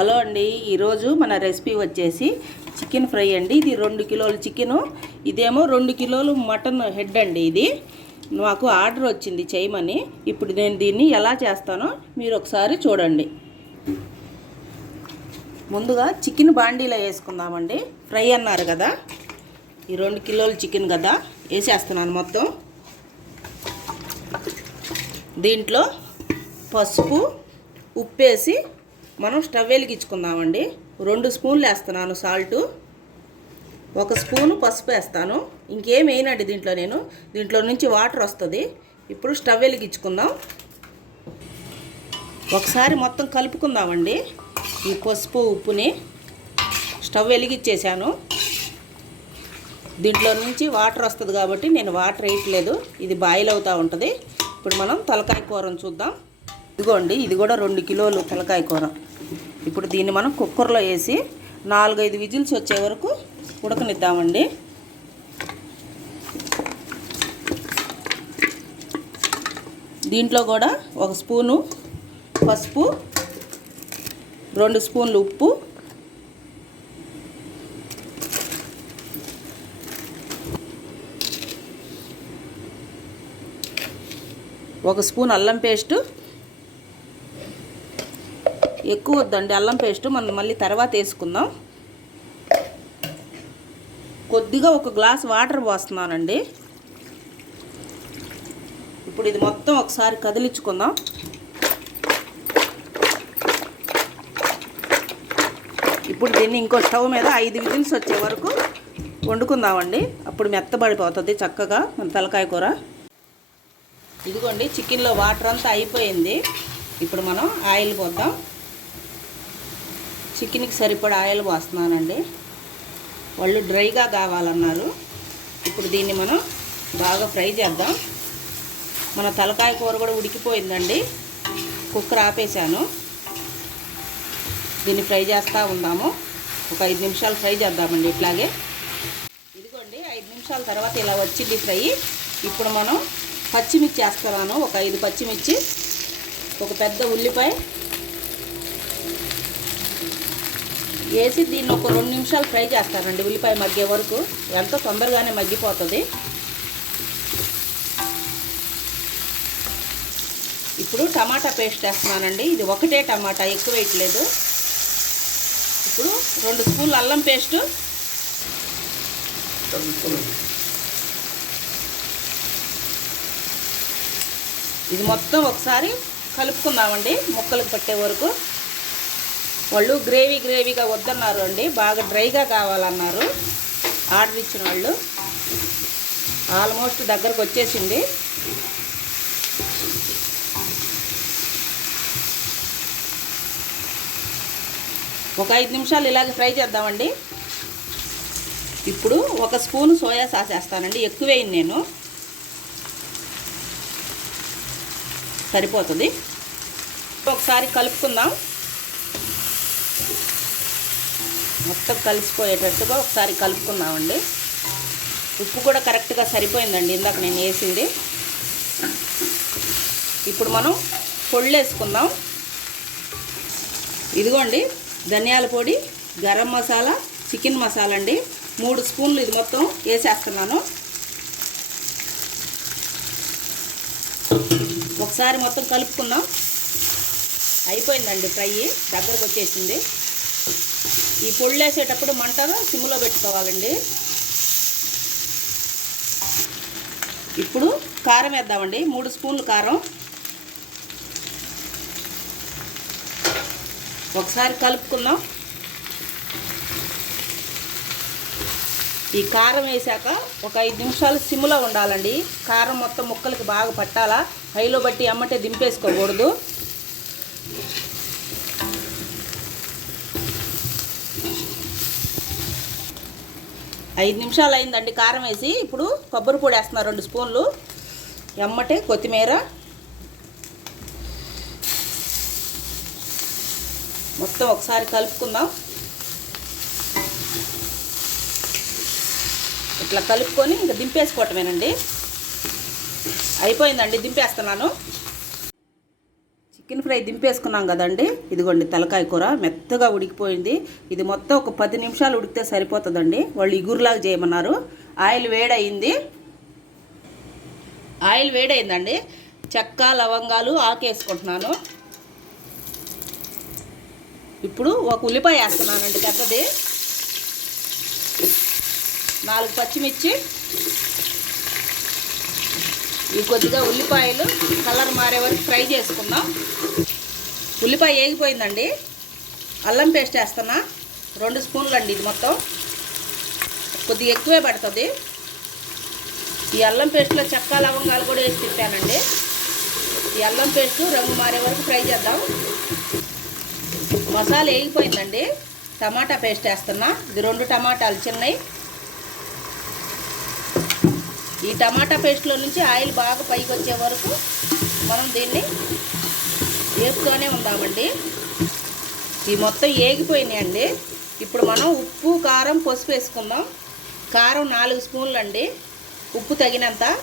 Hello అండి ఈరోజు మన రెసిపీ వచ్చేసి చికెన్ ఫ్రై అండి. ఇది రెండు కిలోలు చికెను ఇదేమో రెండు కిలోలు మటన్ హెడ్ అండి ఇది. మాకు ఆర్డర్ వచ్చింది చేయమని. ఇప్పుడు నేను దీన్ని ఎలా చేస్తానో మీరు ఒకసారి చూడండి. ముందుగా చికెన్ బాండీలో వేసుకుందామండి. ఫ్రై అన్నారు కదా ఈ రెండు కిలోలు చికెన్ కదా వేసేస్తున్నాను మొత్తం. దీంట్లో పసుపు ఉప్పేసి మనం స్టవ్ వెలిగించుకుందామండి. రెండు స్పూన్లు వేస్తున్నాను సాల్టు. ఒక స్పూను పసుపు వేస్తాను. ఇంకేం వేయనండి దీంట్లో నేను. దీంట్లో నుంచి వాటర్ వస్తుంది. ఇప్పుడు స్టవ్ వెలిగించుకుందాం. ఒకసారి మొత్తం కలుపుకుందామండి. ఈ పసుపు ఉప్పుని స్టవ్ వెలిగించేసాను దీంట్లో నుంచి వాటర్ వస్తుంది కాబట్టి నేను వాటర్ వేయట్లేదు. ఇది బాయిల్ అవుతూ ఉంటుంది. ఇప్పుడు మనం తలకాయ కూరను చూద్దాం. ఇదిగోండి ఇది కూడా రెండు కిలోలు తలకాయ కూర. ఇప్పుడు దీన్ని మనం కుక్కర్లో వేసి నాలుగైదు విజిల్స్ వచ్చే వరకు ఉడకనిద్దామండి. దీంట్లో కూడా ఒక స్పూను పసుపు రెండు స్పూన్లు ఉప్పు ఒక స్పూన్ అల్లం పేస్టు ఎక్కువ వద్దండి అల్లం పేస్ట్ మనం మళ్ళీ తర్వాత వేసుకుందాం. కొద్దిగా ఒక గ్లాస్ వాటర్ పోస్తున్నానండి. ఇప్పుడు ఇది మొత్తం ఒకసారి కదిలించుకుందాం. ఇప్పుడు దీన్ని ఇంకో స్టవ్ మీద ఐదు విజిల్స్ వచ్చే వరకు వండుకుందామండి. అప్పుడు మెత్తబడిపోతుంది చక్కగా మన తలకాయ కూర. ఇదిగోండి చికెన్లో వాటర్ అంతా అయిపోయింది. ఇప్పుడు మనం ఆయిల్ పోద్దాం. చికెన్కి సరిపడా ఆయిల్ పోస్తున్నానండి. వాళ్ళు డ్రైగా కావాలన్నారు. ఇప్పుడు దీన్ని మనం బాగా ఫ్రై చేద్దాం. మన తలకాయ కూర కూడా ఉడికిపోయిందండి. కుక్కర్ ఆపేసాను దీన్ని ఫ్రై చేస్తూ ఉందాము. ఒక ఐదు నిమిషాలు ఫ్రై చేద్దామండి ఇట్లాగే. ఇదిగోండి ఐదు నిమిషాల తర్వాత ఇలా వచ్చింది ఫ్రై. ఇప్పుడు మనం పచ్చిమిర్చి వేస్తున్నాను. ఒక ఐదు పచ్చిమిర్చి ఒక పెద్ద ఉల్లిపాయ వేసి దీన్ని ఒక రెండు నిమిషాలు ఫ్రై చేస్తానండి ఉల్లిపాయ మగ్గే వరకు. ఎంతో తొందరగానే మగ్గిపోతుంది. ఇప్పుడు టమాటా పేస్ట్ వేస్తున్నానండి. ఇది ఒకటే టమాటా ఎక్కువ వేయట్లేదు. ఇప్పుడు రెండు స్పూన్లు అల్లం పేస్టు. ఇది మొత్తం ఒకసారి కలుపుకుందామండి. ముక్కలకు పట్టే వరకు. వాళ్ళు గ్రేవీ గ్రేవీగా వద్దన్నారు అండి. బాగా డ్రైగా కావాలన్నారు. ఆర్డర్ ఇచ్చిన వాళ్ళు. ఆల్మోస్ట్ దగ్గరకు వచ్చేసింది. ఒక ఐదు నిమిషాలు ఇలాగ ఫ్రై చేద్దామండి. ఇప్పుడు ఒక స్పూన్ సోయా సాస్ వేస్తానండి. ఎక్కువేయండి నేను. సరిపోతుంది. ఒకసారి కలుపుకుందాం. మొత్తం కలిసిపోయేటట్టుగా ఒకసారి కలుపుకున్నామండి ఉప్పు కూడా కరెక్ట్గా సరిపోయిందండి ఇందాక నేను వేసింది. ఇప్పుడు మనం పొళ్ళు వేసుకుందాం. ఇదిగోండి ధనియాల పొడి గరం మసాలా చికెన్ మసాలా అండి. మూడు స్పూన్లు ఇది మొత్తం వేసేస్తున్నాను. ఒకసారి మొత్తం కలుపుకుందాం. అయిపోయిందండి ఫ్రై దగ్గరకు వచ్చేసింది. ఈ పొళ్ళు వేసేటప్పుడు మంటను సిమ్లో పెట్టుకోవాలండి. ఇప్పుడు కారం వేద్దామండి. మూడు స్పూన్లు కారం. ఒకసారి కలుపుకుందాం. ఈ కారం వేసాక ఒక ఐదు నిమిషాలు సిమ్లో ఉండాలండి. కారం మొత్తం ముక్కలకి బాగా పట్టాలా? హైలో బట్టి అమ్మటే దింపేసుకోకూడదు. ఐదు నిమిషాలు అయిందండి కారం వేసి. ఇప్పుడు కొబ్బరి పొడి వేస్తున్నారు రెండు స్పూన్లు. ఎమ్మటే కొత్తిమీర. మొత్తం ఒకసారి కలుపుకుందాం. ఇట్లా కలుపుకొని ఇంకా దింపేసుకోవటమేనండి. అయిపోయిందండి దింపేస్తున్నాను. చికెన్ ఫ్రై దింపేసుకున్నాం కదండి. ఇదిగోండి తలకాయ కూర మెత్తగా ఉడికిపోయింది. ఇది మొత్తం ఒక పది నిమిషాలు ఉడికితే సరిపోతుందండి. వాళ్ళు ఇగురులాగా చేయమన్నారు. ఆయిల్ వేడయింది. ఆయిల్ వేడైందండి చెక్క లవంగాలు ఆకేసుకుంటున్నాను. ఇప్పుడు ఒక ఉల్లిపాయ వేస్తున్నానండి పెద్దది. నాలుగు పచ్చిమిర్చి. ఇవి కొద్దిగా ఉల్లిపాయలు కలర్ మారే వరకు ఫ్రై చేసుకుందాం. ఉల్లిపాయ వేగిపోయిందండి అల్లం పేస్ట్ వేస్తున్నా. రెండు స్పూన్లు అండి ఇది మొత్తం. కొద్దిగా ఎక్కువే పడుతుంది. ఈ అల్లం పేస్ట్లో చెక్క లవంగాలు కూడా వేసి తిప్పానండి. ఈ అల్లం పేస్ట్ రంగు మారే వరకు ఫ్రై చేద్దాం. మసాలా వేగిపోయిందండి టమాటా పేస్ట్ వేస్తున్నా. ఇది రెండు టమాటాలు చిన్నవి ఈ టమాటా పేస్ట్లో నుంచి ఆయిల్ బాగా పైకి వచ్చే వరకు మనం దీన్ని వేస్తూనే ఉందామండి. ఈ మొత్తం ఏగిపోయినాయండి. ఇప్పుడు మనం ఉప్పు కారం పసుపు వేసుకుందాం. కారం నాలుగు స్పూన్లు అండి. ఉప్పు తగినంత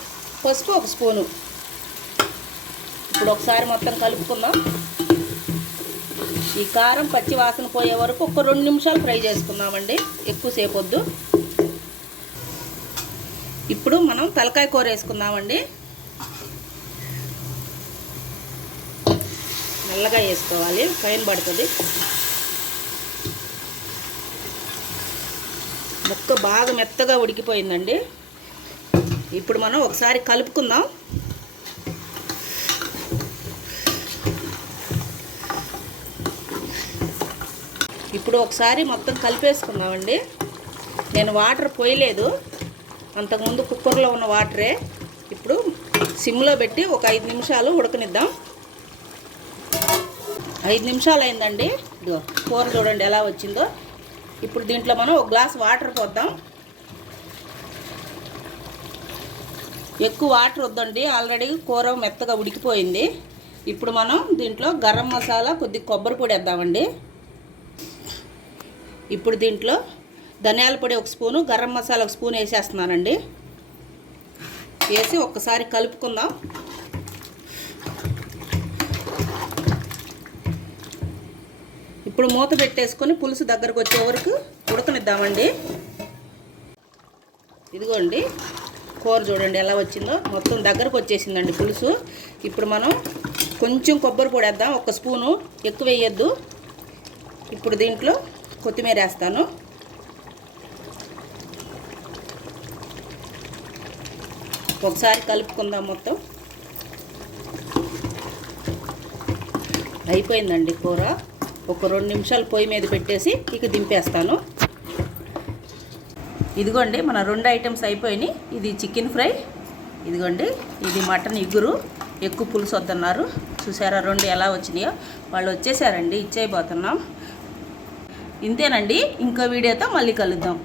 పసుపు ఒక స్పూను. ఇప్పుడు ఒకసారి మొత్తం కలుపుకుందాం. ఈ కారం పచ్చి వాసన పోయే వరకు ఒక రెండు నిమిషాలు ఫ్రై చేసుకుందామండి. ఎక్కువసేపు వద్దు. ఇప్పుడు మనం తలకాయ కూర వేసుకుందామండి. మెల్లగా వేసుకోవాలి. పైన పడుతుంది. ముక్క బాగా మెత్తగా ఉడికిపోయిందండి. ఇప్పుడు మనం ఒకసారి కలుపుకుందాం. ఇప్పుడు ఒకసారి మొత్తం కలిపేసుకుందామండి. నేను వాటర్ పోయలేదు. అంతకుముందు కుక్కర్లో ఉన్న వాటరే ఇప్పుడు సిమ్లో పెట్టి ఒక ఐదు నిమిషాలు ఉడకనిద్దాం. ఐదు నిమిషాలు అయిందండి ఇదిగో కూర చూడండి ఎలా వచ్చిందో. ఇప్పుడు దీంట్లో మనం ఒక గ్లాస్ వాటర్ పోద్దాం. ఎక్కువ వాటర్ వద్దండి. ఆల్రెడీ కూర మెత్తగా ఉడికిపోయింది. ఇప్పుడు మనం దీంట్లో గరం మసాలా కొద్ది కొబ్బరి పొడి వేద్దామండి. ఇప్పుడు దీంట్లో ధనియాల పొడి ఒక స్పూను గరం మసాలా ఒక స్పూన్ వేసేస్తున్నానండి. వేసి ఒక్కసారి కలుపుకుందాం. ఇప్పుడు మూత పెట్టేసుకొని పులుసు దగ్గరకు వచ్చే వరకు ఉడకనిద్దామండి. ఇదిగోండి కూర చూడండి ఎలా వచ్చిందో. మొత్తం దగ్గరకు వచ్చేసిందండి పులుసు. ఇప్పుడు మనం కొంచెం కొబ్బరి పొడి వేద్దాం. ఒక స్పూను ఎక్కువ వేయద్దు. ఇప్పుడు దీంట్లో కొత్తిమీర వేస్తాను. ఒకసారి కలుపుకుందాం మొత్తం. అయిపోయిందండి కూర. ఒక రెండు నిమిషాలు పొయ్యి మీద పెట్టేసి ఇక దింపేస్తాను. ఇదిగోండి మన రెండు ఐటమ్స్ అయిపోయినాయి. ఇది చికెన్ ఫ్రై ఇదిగోండి ఇది మటన్ ఇగురు. ఎక్కువ పులుసు వద్దన్నారు. చూసారా రెండు ఎలా వచ్చినాయో. వాళ్ళు వచ్చేసారండి ఇచ్చేయబోతున్నాం. ఇంతేనండి ఇంకో వీడియోతో మళ్ళీ కలుద్దాం.